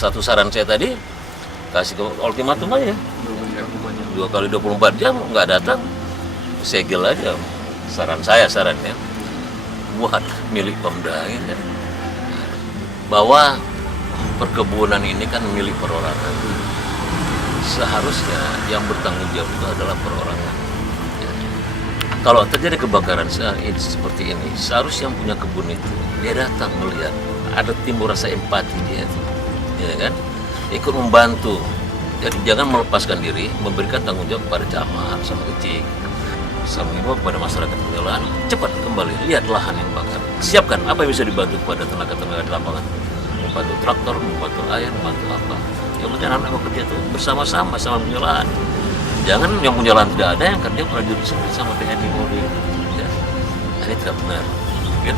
satu saran saya tadi, kasih ultimatum aja. 2 kali 24 jam nggak datang, segel aja. Sarannya buat milik Pemda gitu. Bahwa perkebunan ini kan milik perorangan. Seharusnya yang bertanggung jawab itu adalah perorangan. Kalau terjadi kebakaran seperti ini, seharusnya yang punya kebun itu dia datang melihat, ada timbul rasa empati dia itu, ya kan, ikut membantu. Jadi jangan melepaskan diri, memberikan tanggung jawab kepada camat sama kecil, sama ibu kepada masyarakat pengelolaan. Cepat kembali lihat lahan yang bakar, siapkan apa yang bisa dibantu kepada tenaga-tenaga di lapangan, membantu traktor, membantu air, membantu apa. Yang penting anak-anak bekerja itu bersama-sama sama pengelolaan. Jangan yang punya lahan tidak ada, yang kerja prajurit sendiri sama TNI Polri. Ya. Ini tidak benar. Ya.